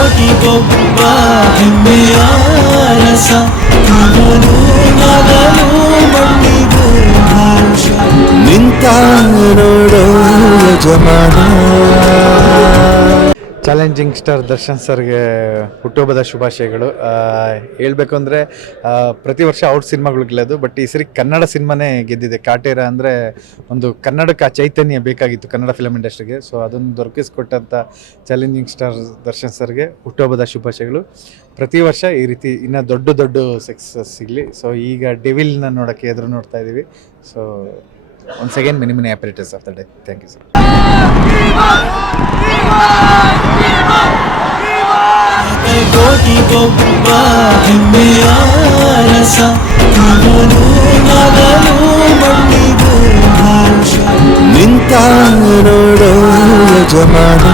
ಕೋಟಿಗೊಬ್ಬ ಹೆಮ್ಮೆಯ ರಸ ಇವನು ನಗಲು ಮಣ್ಣಿಗೂ ಹರ್ಷ ನಿಂತ ನೋಡೋ ಯಜಮಾನ ಚಾಲೆಂಜಿಂಗ್ ಸ್ಟಾರ್ ದರ್ಶನ್ ಸರ್ಗೆ ಹುಟ್ಟುಹಬ್ಬದ ಶುಭಾಶಯಗಳು. ಹೇಳಬೇಕು ಅಂದರೆ ಪ್ರತಿ ವರ್ಷ ಔಟ್ ಸಿನಿಮಾಗಳು ಗೆಲ್ಲೋದು ಬಟ್ ಈ ಸರಿ ಕನ್ನಡ ಸಿನಿಮಾನೇ ಗೆದ್ದಿದೆ. ಕಾಟೇರ ಅಂದರೆ ಒಂದು ಕನ್ನಡಕ್ಕೆ ಚೈತನ್ಯ ಬೇಕಾಗಿತ್ತು ಕನ್ನಡ ಫಿಲಮ್ ಇಂಡಸ್ಟ್ರಿಗೆ ಸೊ ಅದನ್ನು ದೊರಕಿಸ್ಕೊಟ್ಟಂಥ ಚಾಲೆಂಜಿಂಗ್ ಸ್ಟಾರ್ ದರ್ಶನ್ ಸರ್ಗೆ ಹುಟ್ಟುಹಬ್ಬದ ಶುಭಾಶಯಗಳು. ಪ್ರತಿ ವರ್ಷ ಈ ರೀತಿ ಇನ್ನೂ ದೊಡ್ಡ ದೊಡ್ಡ ಸಕ್ಸಸ್ ಸಿಗಲಿ ಸೊ ಈಗ ಡೆವಿಲ್ನ ನೋಡೋಕ್ಕೆ ಎದುರು ನೋಡ್ತಾ ಇದ್ದೀವಿ so once again many many operators of the day thank you sir 고픈바에 메아라서 그분은 나가요 멀리고 가자 닌 땅으로 로여져만아